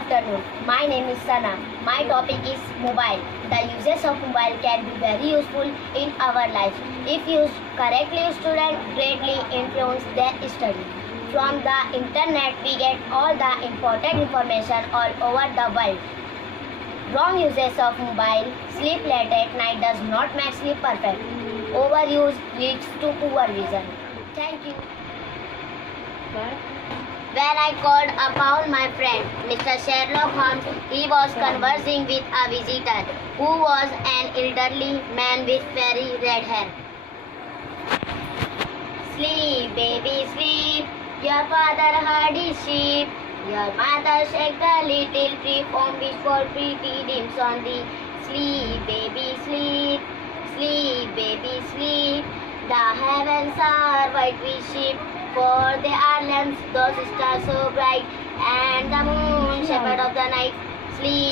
afternoon. My name is Sana. My topic is mobile. The uses of mobile can be very useful in our life. If used correctly, students greatly influence their study. From the internet, we get all the important information all over the world. Wrong uses of mobile, sleep late at night does not make sleep perfect. Overuse leads to poor vision. Thank you. When I called upon my friend, Mr. Sherlock Holmes, he was conversing with a visitor who was an elderly man with very red hair. Sleep, baby, sleep. Your father heard his sheep. Your mother shaked a little tree from which for pretty dims on thee. Sleep, baby, sleep. Sleep, baby, sleep. The heavens are white with sheep, for they are lamps, those stars so bright, and the moon, shepherd of the night. Sleep.